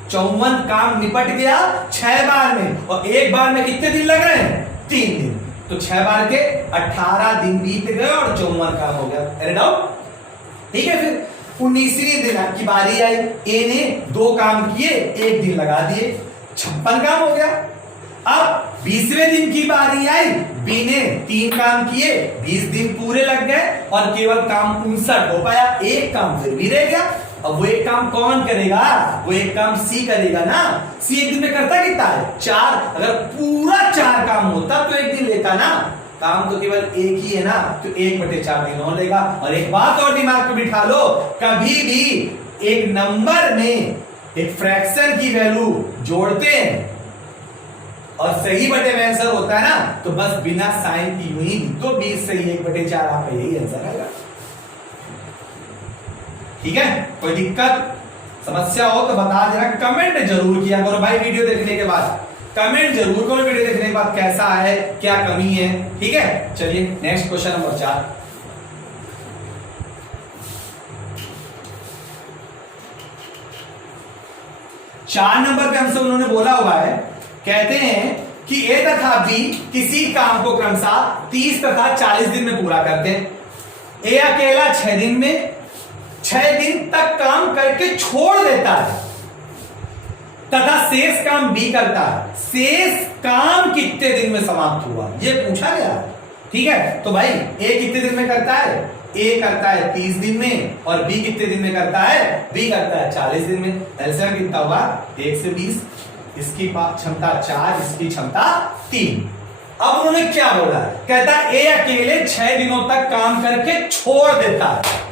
54 काम निपट गया 6 बार में, और एक बार में कितने दिन लग रहे हैं 3 दिन, तो 6 बार के 18 दिन बीत गए और 54 काम हो गया। अरे डाउट, ठीक है। फिर 19वीं दिन की बारी आई, ए ने 2 काम किए, 1 दिन लगा दिए, 56 काम हो गया। अब 20वें दिन की बारी आई, बी ने 3 काम किए, 20 दिन पूरे लग गए और केवल काम 59 हो पाया, 1 काम फिर भी रह गया। अब वो एक काम कौन करेगा, वो एक काम सी करेगा ना। सी एक दिन में करता कितना है 4, अगर पूरा 4 काम होता तो 1 दिन लेता ना, काम तो केवल एक ही है ना, तो 1/4 दिन और लेगा। और एक बात और दिमाग में बिठा लो, कभी भी एक नंबर में एक फ्रैक्शन की वैल्यू जोड़ते हैं और सही बटे में आंसर होता है ना, तो बस बिना साइन की हुई तो 20 सही 1/4 आपका यही आंसर आएगा। ठीक है, कोई दिक्कत समस्या हो तो बता देना, कमेंट जरूर किया करो भाई वीडियो देखने के बाद, कमेंट जरूर करो वीडियो देखने के बाद कैसा है, क्या कमी है। ठीक है, चलिए नेक्स्ट क्वेश्चन नंबर 4। चार नंबर पे हमसे उन्होंने बोला हुआ है, कहते हैं कि ए तथा बी किसी काम को क्रमशः 30 तथा 40 दिन में पूरा करते हैं। ए अकेला 6 दिन में 6 दिन तक काम करके छोड़ देता है तथा शेष काम बी करता है। शेष काम कितने दिन में समाप्त हुआ, ये पूछा गया। ठीक है, तो भाई ए कितने दिन में करता है, ए करता है 30 दिन में, और बी कितने दिन में करता है, बी करता है 40 दिन में। एलसीएम कितना हुआ 1 से 20, इसकी क्षमता 4, इसकी क्षमता 3। अब उन्होंने क्या बोला, कहता है ए अकेले 6 दिनों तक काम करके छोड़ देता है।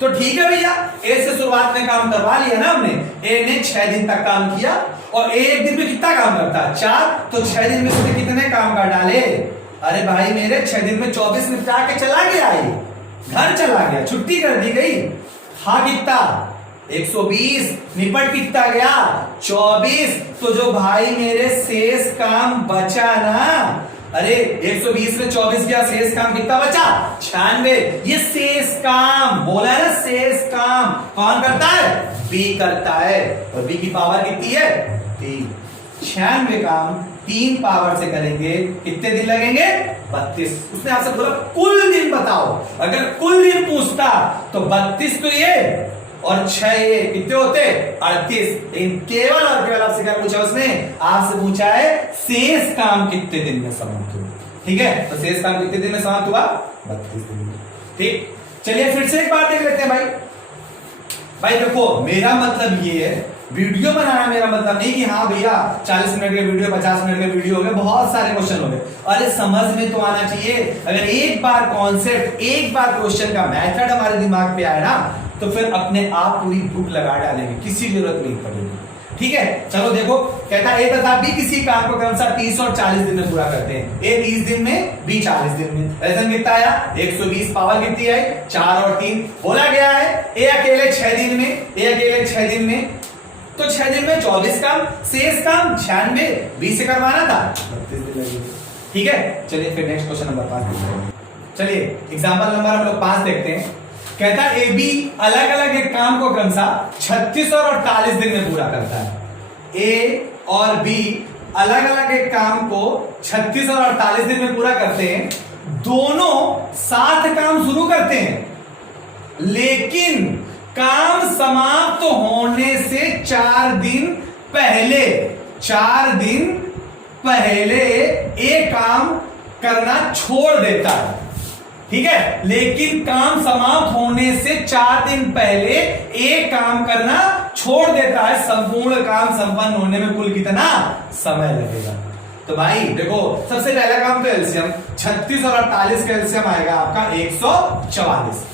तो ठीक है भैया, ए से शुरुआत में काम करवा लिया ना हमने, ए ने 6 दिन तक काम किया और ए एक दिन में कितना काम करता है 4, तो 6 दिन में उसने कितने काम कर डाले, अरे भाई मेरे 6 दिन में 24 निपटा के चला गया, घर चला गया, छुट्टी कर दी गई। हाँ कितना 120, निपट कितना गया 24, तो जो भाई मेरे शेष काम बचा ना, अरे 120 में 24 गया, शेष काम कितना बचा 96। ये शेष काम बोला है ना, शेष काम कौन करता है, बी करता है, और बी की पावर कितनी है 3। 96 काम 3 पावर से करेंगे, कितने दिन लगेंगे 32। उसने आपसे बोला कुल दिन बताओ, अगर कुल दिन पूछता तो 32 तो ये और 6 ये कितने होते 38। लेकिन केवल और केवल आपसे क्या पूछा उसने, आपसे पूछा है शेष काम कितने दिन में समाप्त हुआ। ठीक है, तो शेष काम कितने दिन में समाप्त हुआ 32 दिन में। ठीक, चलिए फिर से एक बार देख लेते हैं भाई। भाई देखो मेरा मतलब ये है, वीडियो बनाना मेरा मतलब नहीं कि हाँ भैया 40 मिनट के वीडियो 50 मिनट के वीडियो हो गए, बहुत सारे क्वेश्चन हो गए, अरे समझ में तो आना चाहिए। अगर एक बार कॉन्सेप्ट, एक बार क्वेश्चन का मेथड हमारे दिमाग पे आए ना, तो फिर अपने आप पूरी बुक लगा डालेंगे, किसी जरूरत नहीं पड़ेगी। ठीक है, चलो देखो, कहता है ए तथा बी किसी काम को क्रमशः 30 और 40 दिन में पूरा करते हैं। ए 30 दिन में, बी 40 दिन में। रीजन कितना आया 120, पावर कितनी आई 4 और 3। बोला गया है ए अकेले 6 दिन में, ए अकेले 6 दिन में, तो 6 दिन में 24 काम, शेष काम 96, 20 से करवाना था 32 दिन लगेंगे। ठीक है, चलिए फिर नेक्स्ट क्वेश्चन नंबर 5। चलिए एग्जाम्पल नंबर हम लोग 5 देखते हैं। कहता है ए बी अलग अलग एक काम को क्रमशः 36 और 48 दिन में पूरा करता है। ए और बी अलग अलग एक काम को 36 और 48 दिन में पूरा करते हैं, दोनों साथ काम शुरू करते हैं, लेकिन काम समाप्त होने से 4 दिन पहले, 4 दिन पहले एक काम करना छोड़ देता है। ठीक है, लेकिन काम समाप्त होने से 4 दिन पहले एक काम करना छोड़ देता है। संपूर्ण काम संपन्न होने में कुल कितना समय लगेगा। तो भाई देखो, सबसे पहला काम तो एलसीएम 36 और 48 का एलसीएम आएगा आपका 144।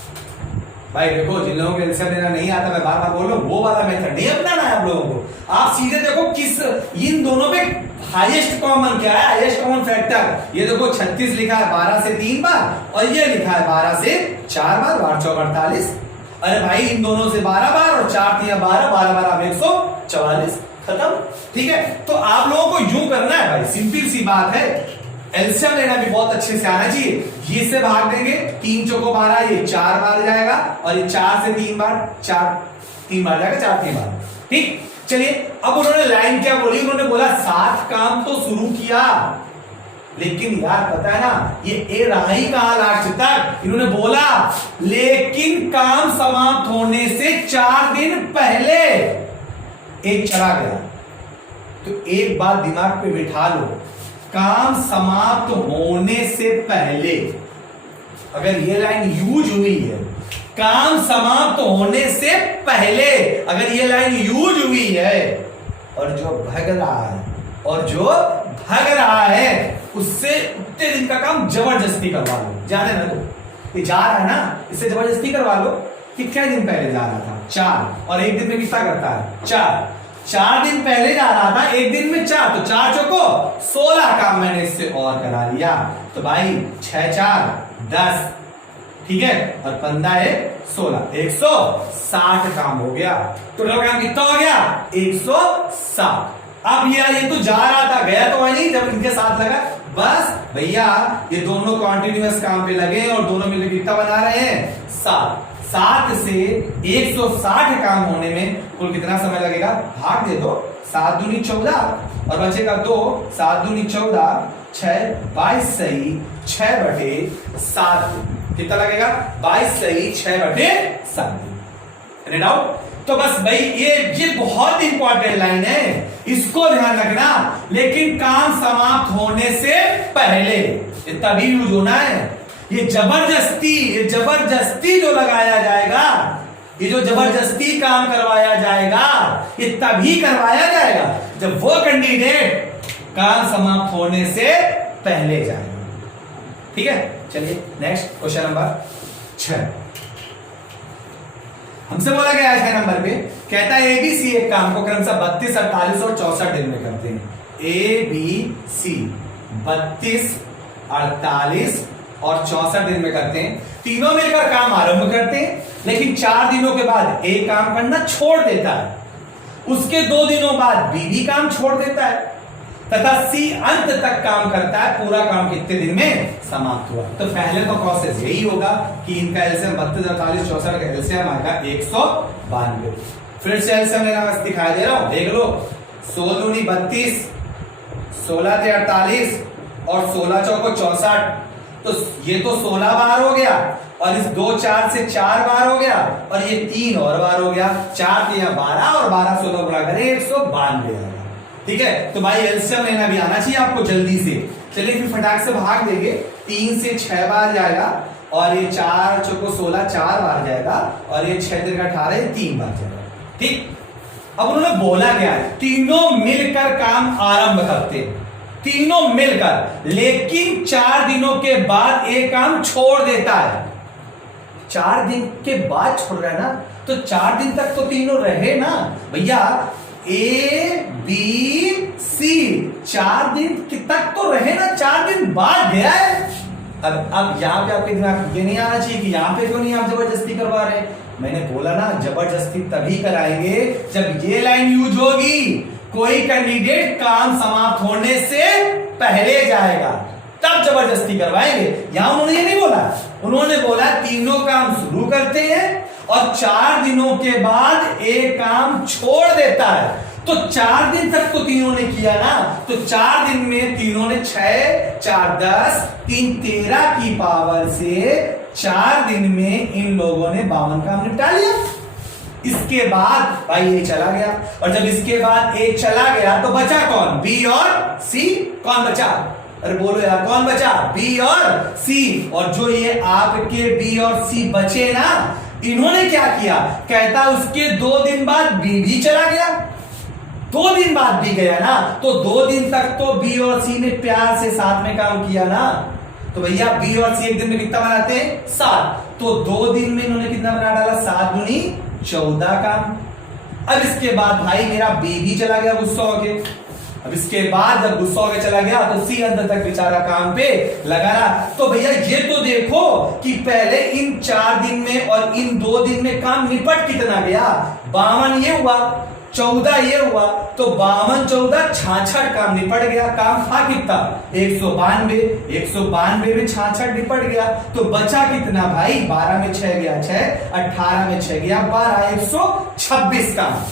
भाई देखो, जिन लोगों को एलसीएम देना नहीं आता, मैं बार बार बोल रहा हूं, वो वाला मेथड नहीं अपनाना है आप लोगों को। आप सीधे देखो किस, इन दोनों पे हाईएस्ट कॉमन क्या है, हाईएस्ट कॉमन फैक्टर। ये देखो 36 लिखा है 12 से 3 बार, और ये लिखा है 12 से 4 बार, 12 चौक 48। अरे भाई इन दोनों से 12 बार और 4 3 12, 12 12 144। खत्म। ठीक है, तो आप लोगों को यूं करना है भाई, सिंपल सी बात है। एलसीएम लेना भी बहुत अच्छे से आना चाहिए। ये से भाग देंगे, 3 चौको 12, ये 4 बार जाएगा, और ये 4 से 3 बार, 3 बार जाएगा, 4 3 बार। ठीक, चलिए अब उन्होंने लाइन क्या बोली, उन्होंने बोला 7 काम तो शुरू किया, लेकिन यार पता है ना ये ए रहा ही कहां लास्ट तक। इन्होंने बोला लेकिन काम समाप्त होने से 4 दिन पहले एक चला गया। तो एक बात दिमाग पे बिठा लो, काम समाप्त होने से पहले अगर ये लाइन यूज हुई है, काम समाप्त होने से पहले अगर ये लाइन यूज हुई है, और जो भाग रहा है उससे उतने दिन का काम जबरदस्ती करवा लो। जाने ना दो, ये जा रहा है ना, इससे जबरदस्ती करवा लो। कितने दिन पहले जा रहा था? 4, और एक दिन में कितना करता है? 4 दिन पहले जा रहा था, एक दिन में 4, तो 4 चौको 16 काम मैंने इससे और करा लिया। तो भाई 6 4 10, ठीक है, और 15 1 16, 160 काम हो गया। टोटल काम कितना हो गया? 160। अब ये तो जा रहा था, गया तो वही नहीं, जब इनके साथ लगा बस भैया ये दोनों कॉन्टिन्यूअस काम पे लगे और दोनों मिलकर कितना बना रहे हैं? 7 से 160 काम होने में कुल कितना समय लगेगा? भाग दे दो, 7 दूनी 14 और बचेगा 2, 7 दूनी 14, 6 22 सही 6/7। कितना लगेगा? 22 सही 6/7। डाउट? तो बस भाई ये बहुत इंपॉर्टेंट लाइन है, इसको ध्यान रखना। लेकिन काम समाप्त होने से पहले, ये तभी यूज होना है। ये जबरदस्ती जो लगाया जाएगा, ये जो जबरदस्ती काम करवाया जाएगा, ये तभी करवाया जाएगा जब वो कैंडिडेट काम समाप्त होने से पहले जाएगा। ठीक है, चलिए नेक्स्ट क्वेश्चन नंबर 6। हमसे बोला गया है 6 नंबर पे, कहता है एबीसी एक काम को क्रमशः 32, 48 और 64 दिन में करते हैं। एबीसी 32, 48 और 64 दिन में करते हैं। तीनों मिलकर काम आरंभ करते हैं, लेकिन 4 दिनों के बाद ए काम करना छोड़ देता है। उसके 2 दिनों बाद बी भी काम छोड़ देता है, तथा सी अंत तक काम करता है। पूरा काम कितने दिन में समाप्त हुआ? तो पहले तो प्रोसेस यही होगा कि इनका एलसीएम 32, 48, 64 का एलसीएम आएगा 192। फिर से एलसीएम लेना बस दिखाई दे रहा हूं, देख लो। 16 दूनी 32, 16 ते 48 और 16 चौको 64। तो ये तो 16 बार हो गया, और इस 2 4 से 4 बार हो गया, और ये 3 और बार हो गया। 4 3 12 और 12 16 गुणा करें 192। ठीक है, तो भाई एलसीएम लेना भी आना चाहिए आपको जल्दी से। चलिए फिर फटाक से भाग देंगे। 3 से 6 बार जाएगा, और ये 4 चौको 16 4 बार जाएगा, और ये 6 3 18 3 बार जाएगा। ठीक, अब उन्होंने बोला क्या है? तीनों मिलकर काम आरंभ करते हैं, तीनों मिलकर, लेकिन 4 दिनों के बाद एक काम छोड़ देता है। 4 दिन के बाद छोड़ रहा है ना, तो 4 दिन तक तो तीनों रहे ना भैया। ए बी सी 4 दिन तक तो रहे ना, 4 दिन बाद गया है। अब यहां पे आपके दिमाग ये नहीं आना चाहिए कि यहां पे क्यों नहीं आप जबरदस्ती करवा रहे। मैंने बोला ना जबरदस्ती तभी कराएंगे जब ये लाइन यूज होगी। कोई कैंडिडेट काम समाप्त होने से पहले जाएगा, तब जबरदस्ती करवाएंगे। यहां उन्होंने ये नहीं बोला, उन्होंने बोला तीनों काम शुरू करते हैं और 4 दिनों के बाद एक काम छोड़ देता है। तो 4 दिन तक तो तीनों ने किया ना, तो 4 दिन में तीनों ने 6 4 10 3 13 की पावर से 4 दिन में इन लोगों ने 52 काम निपटा लिया। इसके बाद भाई ये चला गया, और जब इसके बाद ए चला गया तो बचा कौन? बी और सी। कौन बचा? अरे बोलो यार, कौन बचा? बी और सी। और जो ये आपके बी और सी बचे ना, इन्होंने क्या किया? कहता उसके 2 दिन बाद बी भी चला गया, 2 दिन बाद भी गया ना, तो 2 दिन तक तो बी और सी ने प्यार से साथ में काम किया ना। तो भैया बी और सी एक दिन में कितना बनाते हैं? 7। तो 2 दिन में इन्होंने कितना बना डाला? 7 दूनी 14 काम। अब इसके बाद भाई मेरा बी भी चला गया गुस्सा होके, अब इसके बाद जब गुस्सा होकर चला गया तो सी अंत तक बेचारा काम पे लगा रहा। तो भैया ये तो देखो कि पहले इन 4 दिन में और इन 2 दिन में काम निपट कितना गया। 52 ये हुआ, 14 ये हुआ, तो 52 14 66 काम निपट गया। काम था कितना 192, 192 में 66 निपट गया। तो बचा कितना भाई 12 में 6 गया 6, 18 में 6 गया 12, 126 काम।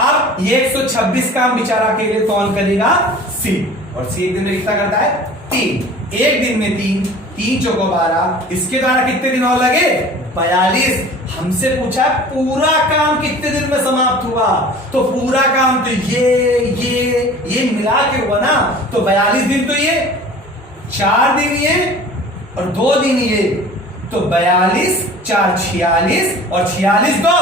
अब ये 126 काम बेचारा अकेले कौन करेगा सी, और सी एक दिन में कितना करता है 3, एक दिन में 3, 3 चौको 12, इसके द्वारा कितने दिन और लगे 42। हमसे पूछा पूरा काम कितने दिन में समाप्त हुआ, तो पूरा काम तो ये मिला के हुआ ना, तो 42 दिन तो ये 4 दिन ये और 2 दिन ये, तो 42 4 46 और 46 2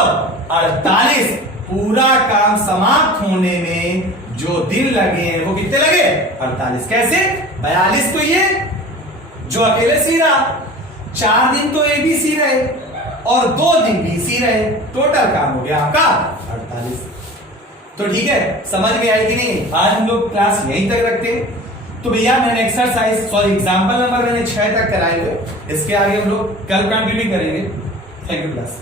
48। पूरा काम समाप्त होने में जो दिन लगे हैं वो कितने लगे 48। कैसे 42 तो ये जो अकेले सी रहा, 4 दिन तो ए बी सी रहे और 2 दिन बी सी रहे, टोटल काम हो गया आपका 48। तो ठीक है, समझ में आई कि नहीं। आज हम लोग क्लास यहीं तक रखते हैं। तो भैया मैंने एग्जाम्पल नंबर मैंने 6 तक कराए हुए, इसके आगे हम लोग कल कंटिन्यू करेंगे। Thank you class.